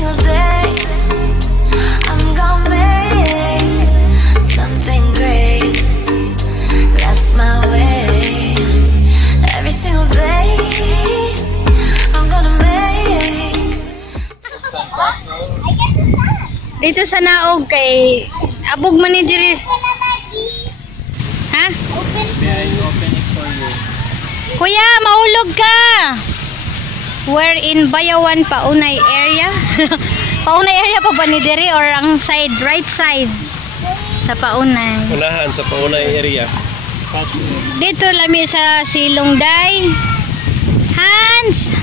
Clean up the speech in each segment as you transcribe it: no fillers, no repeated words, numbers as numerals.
single day I'm gonna make something great. That's my way. Every single day I'm gonna make. Dito sa naog kay abog man ni diri. Ha? Open it for you. Kuya, maulog ka. We're in Bayawan Paunay area. Paunay area pa ba ni diri or ang side, right side sa Paunay? Unahan sa Paunay area. Dito lami sa Silong Day. Hans.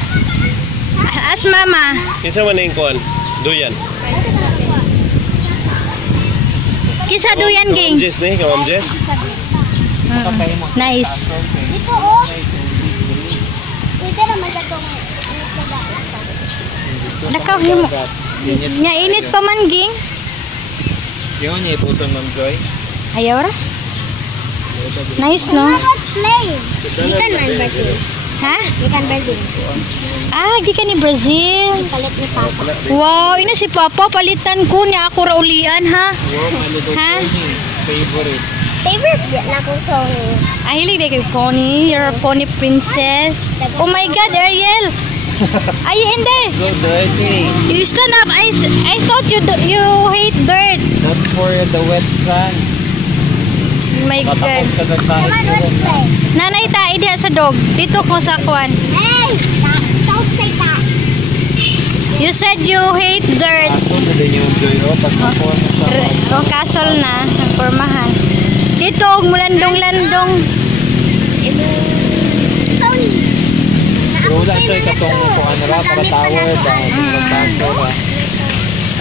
As mama. Kinsa man ning kuan? Duyan. Kisa duyan Kamam ging. Jess ni, Kamam Jess. Nice. Dito oh. Pwede naman sa tong Nakaw mo. Nya init pa man ging. Yung niya iputon Ma'am Joy. Ayaw ra. Nice no? slave. Ikan man Brazil. Ha? Ikan Brazil. Ah, gikan ni Brazil. Palit ni Papa. Wow, ina si Papa palitan ko niya ako ra ulian ha. Ha? Favorite. Favorite di na ko Tony. Ah, hilig na kay Pony. You're a pony princess. Oh my God, Ariel. Ay, hindi. So dirty. You stand up. I thought you hate dirt. That's for the wet sand. Oh my God. Ka sa Come on, let's play. Nanay ta, idea sa dog. Dito ko sa kwan. Hey! Don't say that. You said you hate dirt. Ako na din yung Joy. Pag nakuha mo sa O castle na, ang pormahan. Dito, og mulandong-landong. Tony. Pero wala siya katong kung ano ra para tower dahil transfer ra.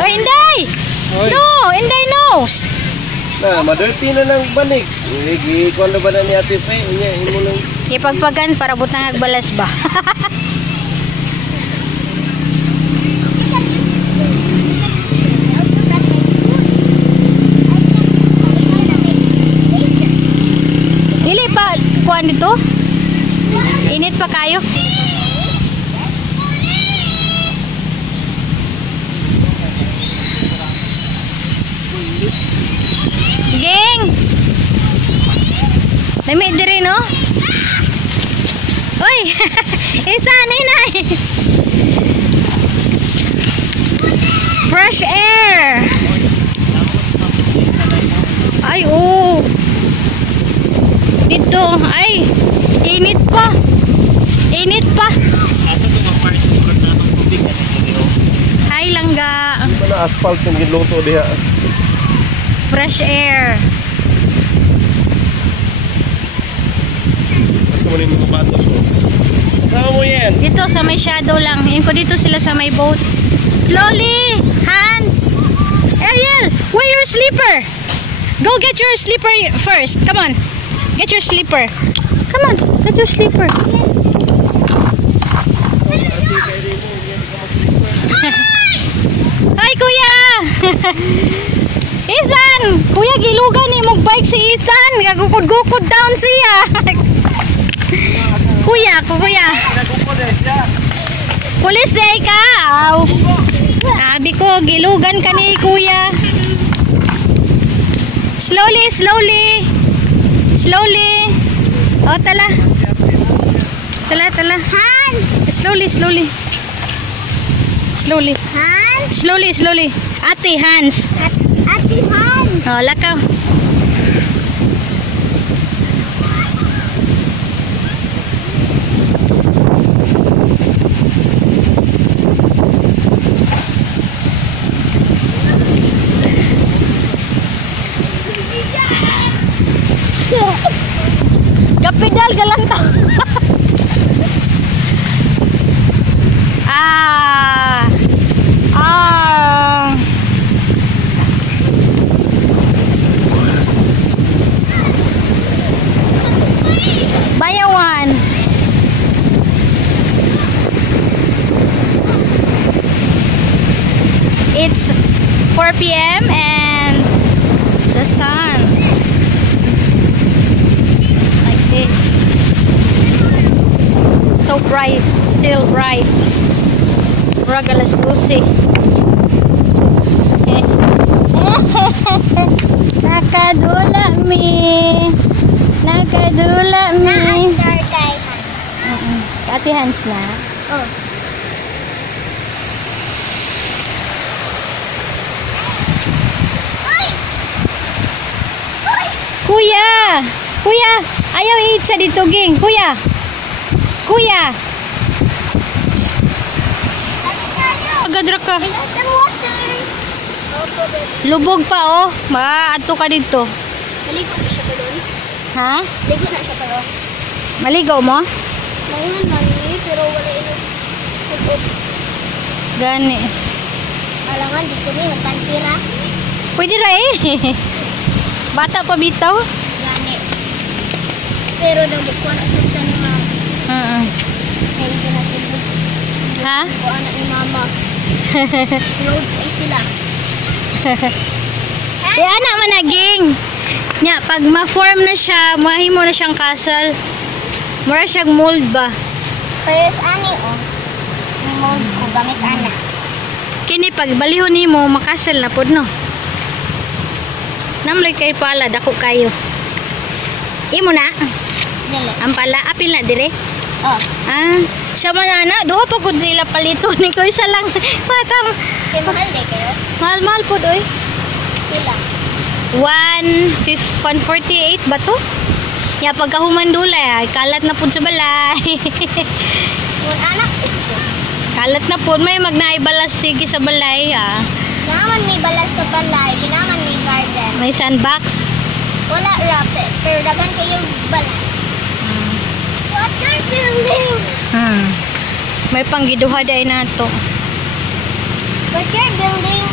Oh, Inday! Oy. No! Inday, no! Na, madirty na ng banig. Kuan na ba na ni Ate Pe? Inya imo lang. Ipagpagan para butang agbalas ba? Dili pa kuan dito? Init pa kayo? Geng! Dami diri no? Uy! Isa, nay! Fresh air! Ay, oh! Dito, ay! Init pa! Init pa! Hi, langga! Di ba na asphalt yung giluto diha? Fresh air! Asa mo ni mga batos mo? Kasama mo yan? Dito sa may shadow lang. Yun ko dito sila sa may boat. Slowly! Hans! Ariel! Where your slipper? Go get your slipper first. Come on. Get your slipper. Come on. Get your slipper. Ay, kuya! Ethan! Kuya, gilugan ni mong bike si Ethan. Gagukod-gukod down siya. Kuya. Police day ka. Aw. Sabi ko, gilugan ka ni kuya. Slowly. O, tala. Hans! Slowly. Hans! Slowly. Ate, Hans. Ate Hans! O, lakaw. Kapidal galang ta. Bayawan. It's 4 p.m. and the sun like this, so bright, still bright. Ragalas 12. Nakadula mi. Nakadula mi. Na-star kay Ate Hans na. Oh. Kuya! Kuya! Ayaw i-eat siya dito, ging. Kuya! Kuya! Agadra ka. I got some water. Lubog pa, oh. Maato ka dito. Maligo na siya pa doon. Ha? Ligo na siya pa doon. Maligaw mo? Mayroon mani, pero wala ino. Gani. Alangan, dito ni, magtantira. Pwede ra eh. Bata pa bitaw. Gani. Pero nabukwa na sa ni mama. Kaya hindi natin Ha? ko anak ni mama. Road ay sila. Ana man naging. Nya pag ma-form na siya, mahimo na siyang castle. Mura siyang mold ba? Pero ani oh. Yung mold ko gamit anak. Kini pag balihon nimo makasal na pud no. Namloy kay pala dako kayo. Imo na. Dili. Ang pala apil na dire. Oh. Ah, siya man ana, duha pa gud nila palito ni ko isa lang. Matang Kaya mahal day kayo. mahal pud oy. Sila. 148 ba to? Ya pagkahuman dula, kalat na pud sa balay. Yung anak ito. Kalat na pud may magnaibalas sige sa balay ha. Naman may balas sa balay, naman may garden. May sandbox. Wala rapid, pero dagan kayo balas. Water building. May panggiduha day nato. But you're building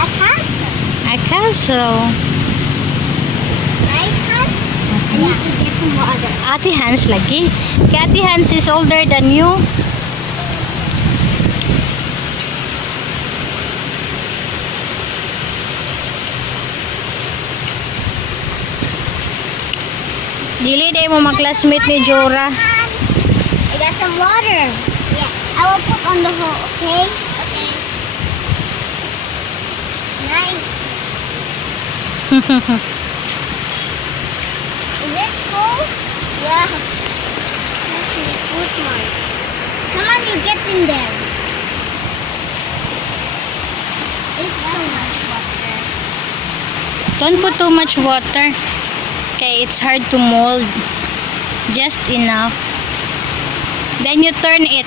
a castle. A castle. Right, Hans? I need to get some water. Ate Hans lagi. Kay Ate Hans is older than you. Dili day mo mag-classmate ni Jora. I got some water. Yes. I will put on the hole, okay? Okay. Nice. Is it full? Yeah. Let's see. Put more. Come on, you get in there. It's so much water. Don't put too much water. Okay, it's hard to mold. Just enough. Then you turn it.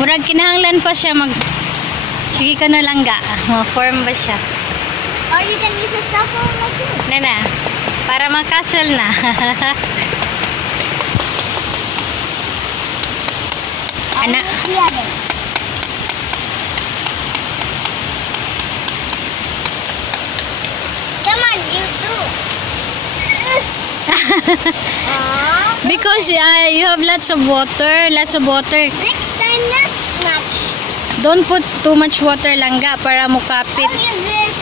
Murag kinahanglan pa siya mag... Sige ka na lang ga. Ma-form ba siya? Or you can use a cell phone like this. Nana, para makasal na. Anak. The other. Come on, you do. Because you have lots of water. Lots of water. Next time, not much. Don't put too much water lang ga para mukapit. I'll use this.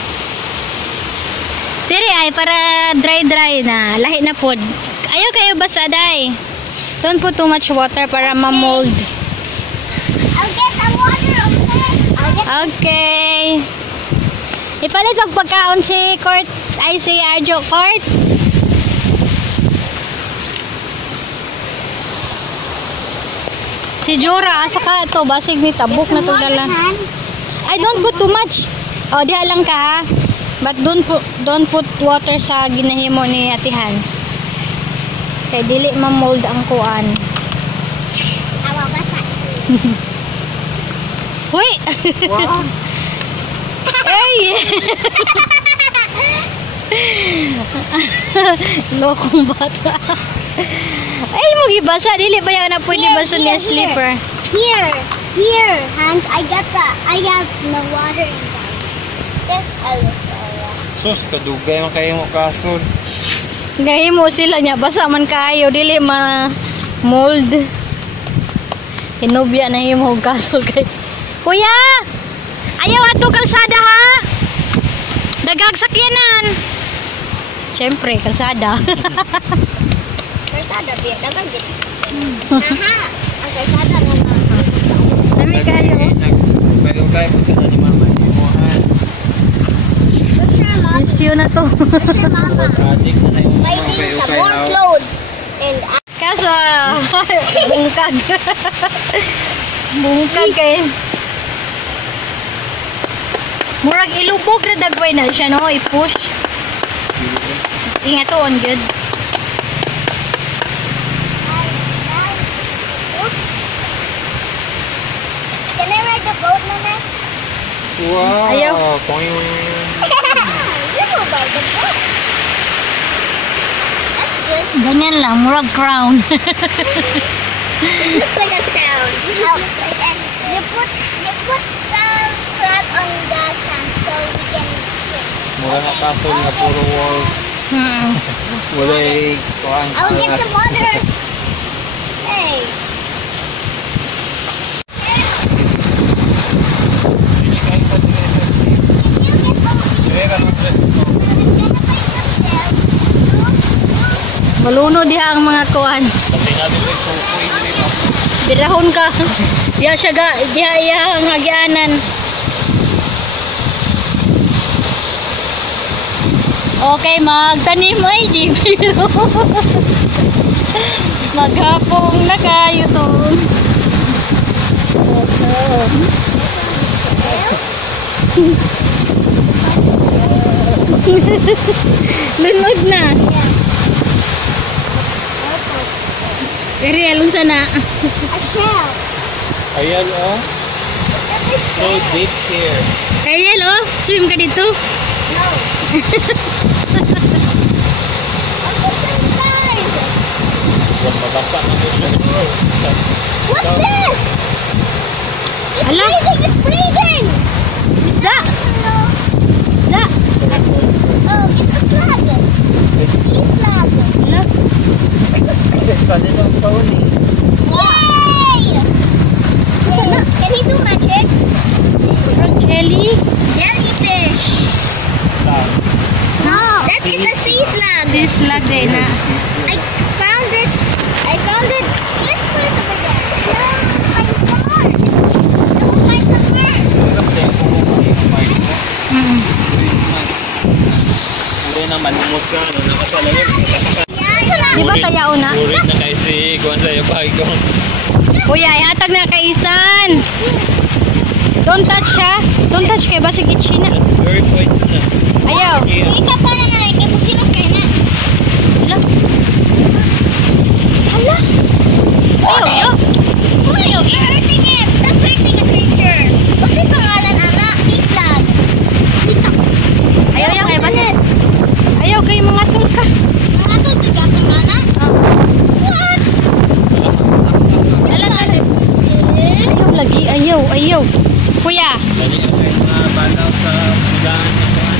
Diri ay para dry na. Lahi na pod. Ayaw kayo basa day. Don't put too much water para ma-mold. I'll get the water, okay? I'll get Okay. Ipalit og pagkaon si Court. Ay si Arjo Court. Si Jora asa ka to basig ni tabok na to dala. I don't put too much. Oh, diha lang ka ha. But don't put water sa ginahimo ni Ate Hans. Kay dili ma-mold ang kuan. Awa basa. Hoy. Wow. Ay. Lokong bata. Ay mo gibasa dili ba yan na pwede baso niya slipper? Here, Hans. I got the water inside. Just a little. Sus, kadugay man kayo mo kasol. Gahimo sila niya basa man kayo dili ma mold. Hinubya na himo gasol kay. Kuya! Ayaw ato kalsada ha. Dagag sakyanan. Siyempre kalsada. Kalsada, biya. Dagan din. Aha. Ang kalsada naman. Dami kayo. Kadugay po sa ni mama. Bisyo na to. Project na yung I need some more clothes. And Kasa, bungkag. Bungkag kay. Murag ilubog na dagway na siya, no? I-push. Ingat to on good. can I ride the boat, Mama? Wow. Ayaw. You know about the boat. That's good. Ganyan lang, murag crown. It looks like a crown. And you put some crab on the sand so we can swim. Mura nga kaso nga puro walls. Wala kuhan. I will get some water. Hey. You get Malunod diha ang mga kuan. Birahon ka. Diha siya diha iya ang hagianan. Okay, magtanim ay dibiro. Maghapong na kayo to. Lunod na. Ariel, unsa na? a shell. Ayan oh. So deep here. Ariel, oh, swim ka dito. No. What's inside? Huwag mabasa na siya. What's this? It's Ala. breathing. It's breathing. Isda. Isda. Oh, it's a slug. Sea slug. Ala. Saan yun ang Tony? Yay! Can he do magic? Parang jelly. Jellyfish. Stop. No. That is a sea slug. Sis lag din na. I found it. Let's put it over there. My God. It will find some bird. Puro na manumot ka. Ano na kasi alam Di ba kaya una? Urit na kayo si Kuhan sa iyo bagay ko. Kuya, iatag na kaisan. Don't touch ha. Don't touch kay basig itchy na. That's very poisonous. Ayaw. Ika pa na like cappuccinos kayo na. Ala. Hala. Ayaw. Uy, you're hurting it. Stop hurting a creature. What's yung pangalan, anak? Sea slug. Ayaw yan kay basig. Ayaw kay mga tulka. Mga to, tiga kang anak? What? Ayaw lagi. Ayaw. Kuya. Dali ka kayo mga banaw sa pulaan na Kuhan.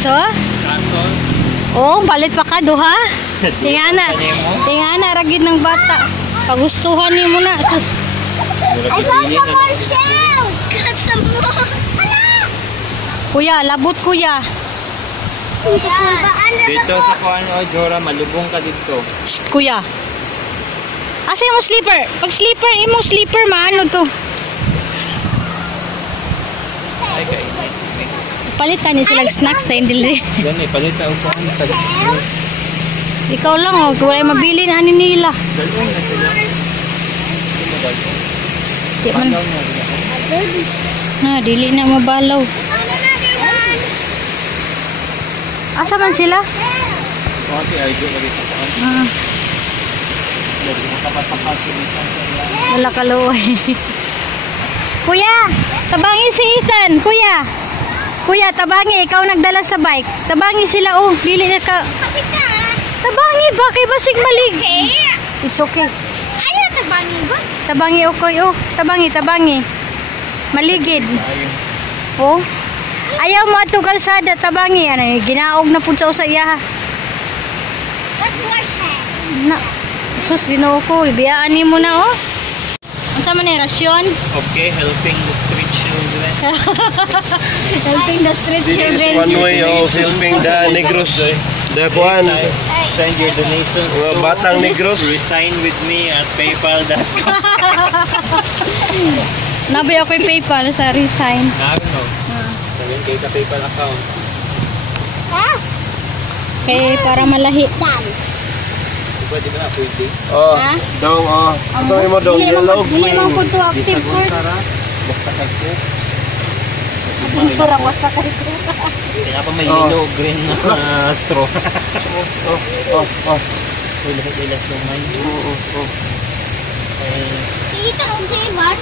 So? Kason. Oh, balit pa ka duha. Tingana ragid ng bata. Pagustuhan ni mo na. Sus. I found some more shells. Got some more. Hala. Kuya, labot kuya. Dito sa Kuhan o Jora, malubong ka dito. Shh, kuya. Asa yung sleeper? Pag sleeper, imong sleeper, maano to? Ay kayo. Palitan niya silang snacks na hindi. Gani, palit na Kuhan sa Ikaw lang, oh. Kung mabili na ani nila. dalawang na sila. Di man. Banaw na rin. Na, dili na mabalaw. Asa man sila? Kuhan si Arjo na dito Kuhan. Ah, Makapasakas dito. wala kaluoy. Kuya, tabangi si Ethan. Kuya, tabangi. Ikaw nagdala sa bike. Tabangi sila, oh. Dili na ka. Tabangi ba? Kay basig malig. It's okay. Ayaw tabangi ko. Tabangi, okay, oh. Tabangi. Maligid. Ayun. Oh. Ayaw mo ato kalsada, tabangi. Ano, ginaog na po sa iya. Let's wash hands. Na, sus, ginoo ko. Ibiyaan ni mo na, oh. Ang sama na yung rasyon? Okay, helping the street children. Helping the street This is children. one way of helping the Negros. The Kuhan. Send your donations Mga to batang Negros. resign with me at paypal.com. Nabay ako yung PayPal sa resign. Ano? Sabihin kayo ka PayPal account. Kay para malahi. Dad. Pwede ba na? Pwede. Oh, Ha? dong, oh. Ito mo dong, yellow, Dili green. man ko to active Bisag card. Sara. Basta kasi. Picture ako sa kay. Kaya pa may Oh. yellow, green na straw. Oh. Uy, lahat yung may. Dito, okay, Mark?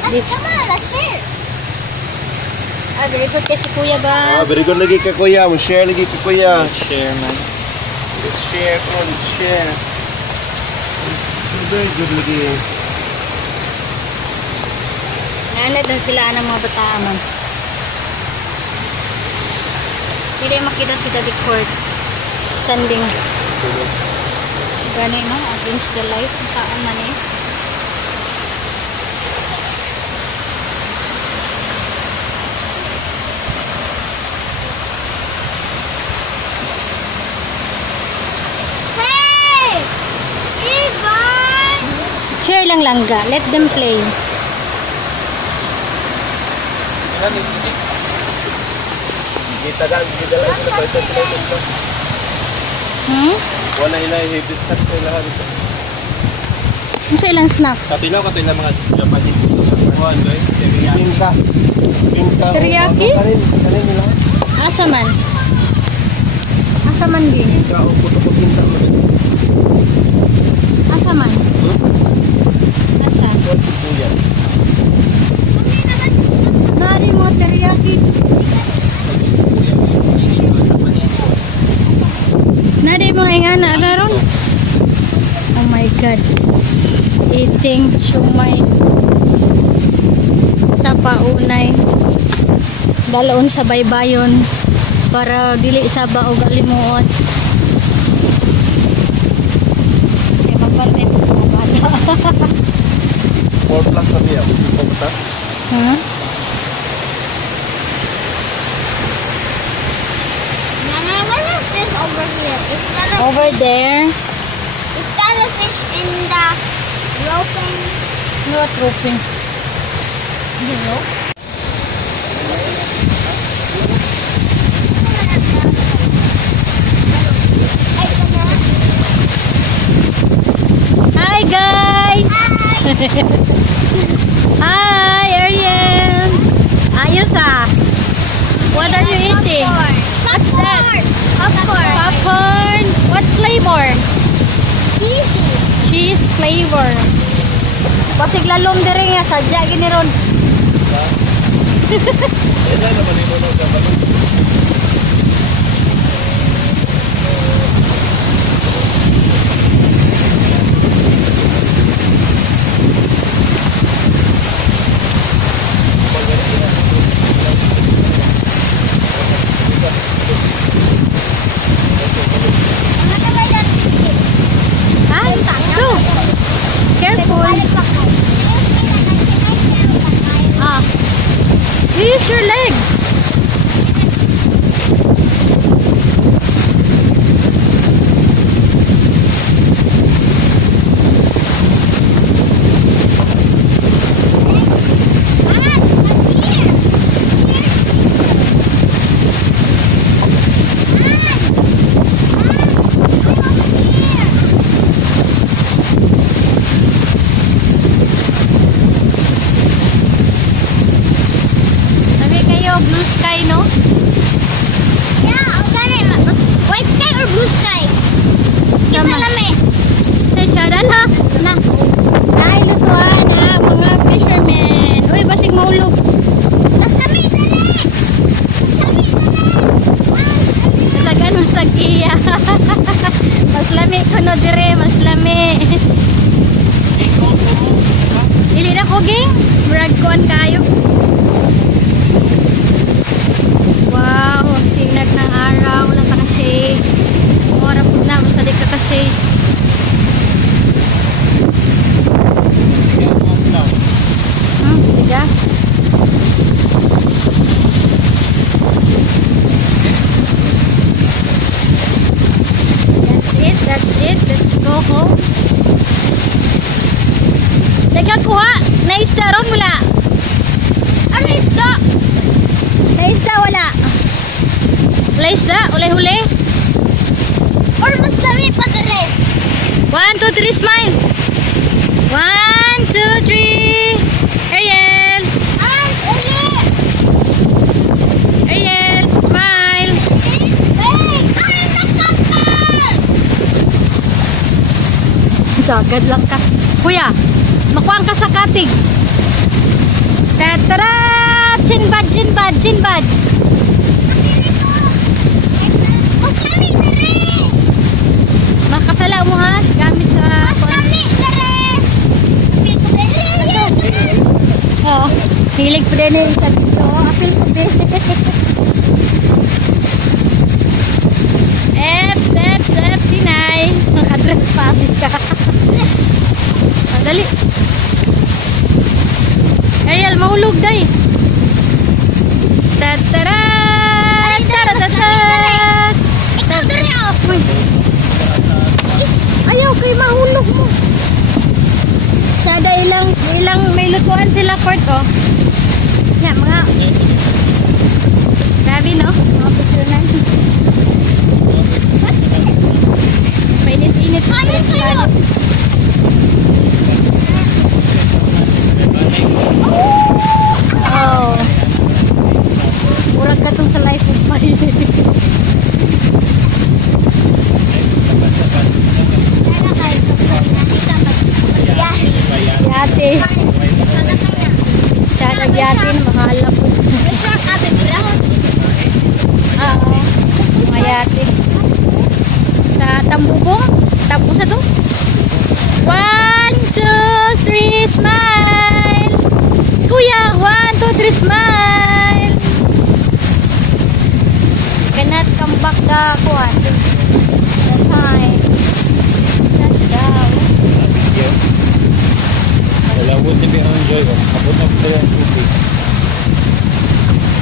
Come on, let's share. Ah, very good kay si Kuya Ah, ba? very good lagi ka kuya. Share lagi ka kuya. Share man. Let's share, come on, let's share. Very good lagi. Nanad na sila ng mga bataan. Hindi makita si Daddy Court. Standing. Gani no, against the light. Kung saan man eh. Hey! Ivan! Share lang langga. Let them play. Kita kan, kita lang sila pa ito. Hmm? Wala ilay, hibis na ito lahat ito. Ano sa ilang snacks? Sa tilaw ka mga Japanese. Kuhan guys. Pinta. Teriyaki? Kanin nila. Asa man? Asa man din? Pinta o puto pinta mo. Asa man? Asa? Kuya. Nari mo teriyaki. Nari mo ingana raron? Oh my god. Eating shumai sa paunay. Dalaon sa baybayon para dili sa baog alimuot. Ay magkontent sa mga bata. 4 plus kami ako. Pupunta. Huh? Nana, what is this over here? Over there. Is that a fish in the roping? What roofing? The rope? Hi guys! Hi Ariel! Ayos ah! What are you eating? What's that? Popcorn. Popcorn! What flavor? Cheesy. Cheese flavor. Pasig lalom dire nga sadya gini ron. Ito naman ito ng Japanese. Hi! Go! Careful! Ah! Use your legs! Sabi kayo, blue sky, no? Yeah, okay. White sky or blue sky? Kita Sama. namin. Sa charan ha? Na! Nailutuan na mga fishermen. Uy, basig maulog. Mas kami dali. Kami dali. Talaga mas tag-iya. Mas lami ko no dire, mas lami. Dili na ko ging. Murag kuan kayo. Wow, ang sinag ng araw. Wala pa ka-shade. Mura po na, basta di ka ka-shade. Siga. That's it. Let's go home. Nagkakuha. Naisda ron wala. Ano ito? Naisda wala. Wala isda. Uli huli. Or mas lami pa dire. 1, 2, 3, smile. 1, 2, 3. Ariel. Ariel, smile. Sagad lang ka. Kuya, makuhaan ka sa katig. Tatarat! Sinbad, sinbad, sinbad. Mas lami dire. Makasala mo ha, gamit sa... Mas lami dire. Oo. Hilig po din yung sabi ko. Apil po din. Eps, sinay. Makadress pa ka. Dali. Ariel, mahulog day. Tatarat! Tatarat! Ikaw dire oh. Ayaw kay mahulog mo. Sada ilang may lutuan sila court oh. Nga mga grabe no? Mga pagsunan. Mainit-init. Ayos kayo. Oh. Murag ka tong sa life of my Yate. Sada yatin, mahala po. Oo. Mga yate. Sa Tambubong. Tapos na to. 1, 2, 3, smile. Kuya, 1, 2, 3, smile. Cannot come back the kuwan. The time. That's down. Malawot ni Bino enjoy ko. Abot na po yung tubig.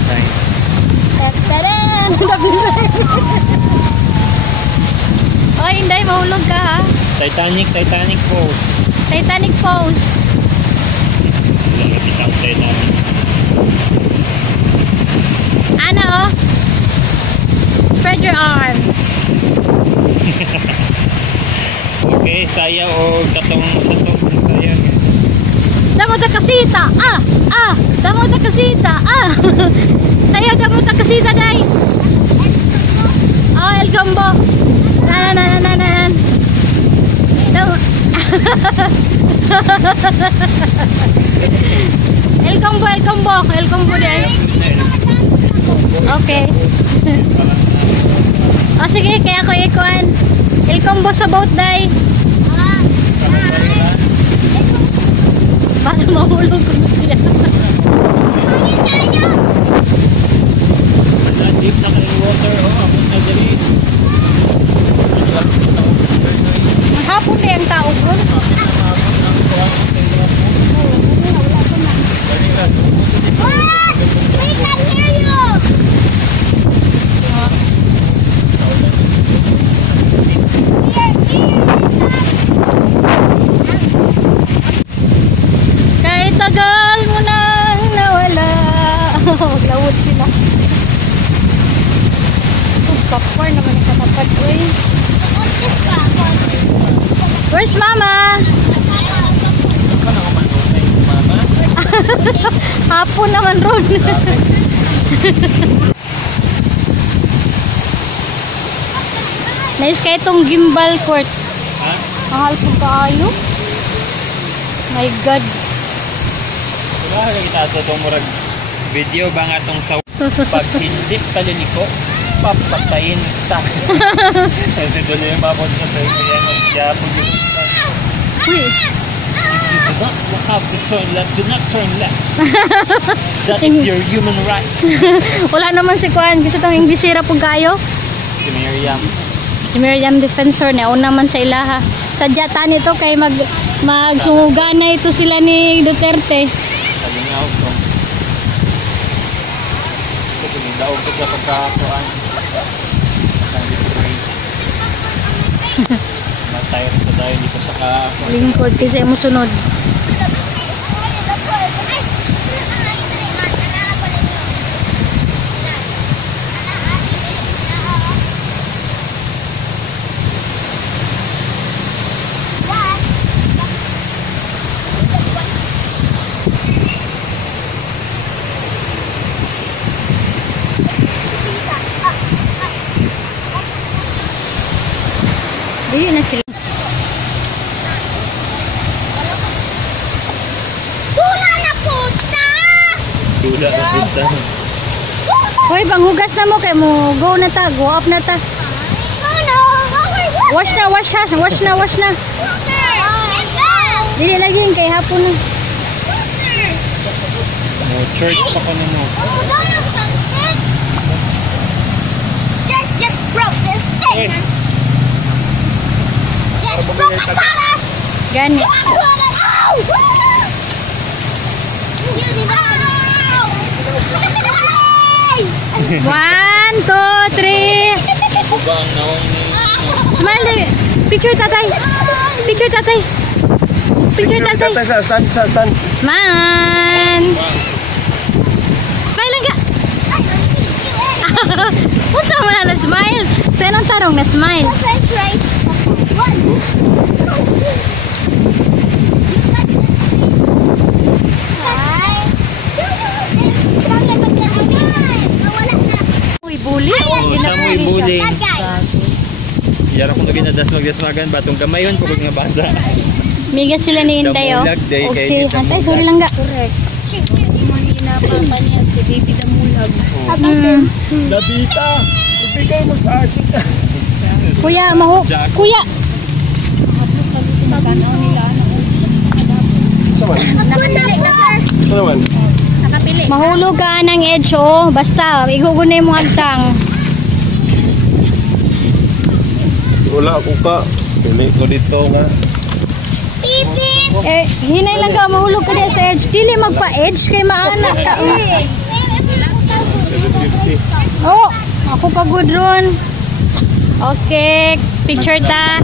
Nice. Tataran! Oy, Inday, mahulog ka ha. Titanic pose. Titanic pose. Kita ang Titanic. Ano oh? Spread your arms. Okay, saya o katong sa to. Saya. Damo ta kasita. Damo ta kasita. Saya damo ta kasita day. Oh, El Combo. Nan. Damo. El Combo day. Okay. O sige, kaya ko ikuan. El Combo sa boat day. Para mahulog ko siya. Deep na kayo water. Abot na dali. Hapon na yung tao bro. What? We can hear you. Kahit tagal mo nang nawala. Maglawot sila. Popcorn naman yung katapat. Uy. Where's mama? Hapon naman ron. Nice kayo itong gimbal court. Ha? Mahal po kaayo. My God. Wala ka kita ito itong murag video ba nga itong sa pag hindi paliniko papatayin ta. Kasi doon yung mabot sa tayo kaya mag-japon yung ta. Uy. Do not have to turn left. Do not turn left. That is your human right. Wala naman si Kuan. Gusto itong Inglesera po kayo. Si Miriam. Si Miriam Defensor na una man sa ilaha. Sadya tani ito kay magsungugan na ito sila ni Duterte. Sabi niya ako. So, tumidaog ko sa pagkakakuan. Matay sa tayo dito sa kakakuan. Lingkod kasi mo sunod. Duda na kita. Hoy, panghugas na mo kay mo go na ta, go up na ta. Oh no! Wash na, wash ha. Wash na, wash na. Dili lagi kay hapon na. Oh, church pa ko mo. Just broke this thing. Just broke my father. Gani. Ow! One, two, three. Bang naong ni. Smile. Picture tatay. Picture tatay. Picture tatay. Sa stand. Smile. Smile lang ka. Unsa man na smile? Tanong tarong na smile. French fries. Uy, bully. Oh, sa mo'y bullying. Yara kung ginadasmag-dasmagan batong gamayon pagod nga bata. Migas sila ni Inday oh. Damulag, day Og kay si ni Damulag. Hantay, sorry lang ga. Correct. Manina pa niya si Baby Damulag. Labita, ibigay mo sa akin. Kuya, Kuya. Naganaw nila Saman? Saman? nakapili. Mahulog ka ng edge oh. Basta, igugunay mo agtang. Wala ako ka. Pili ko dito nga. Eh, hinay lang ka, mahulog ka din sa edge. Dili magpa-edge kay maanak ka. Oh, ako pagod ron. Okay, picture ta.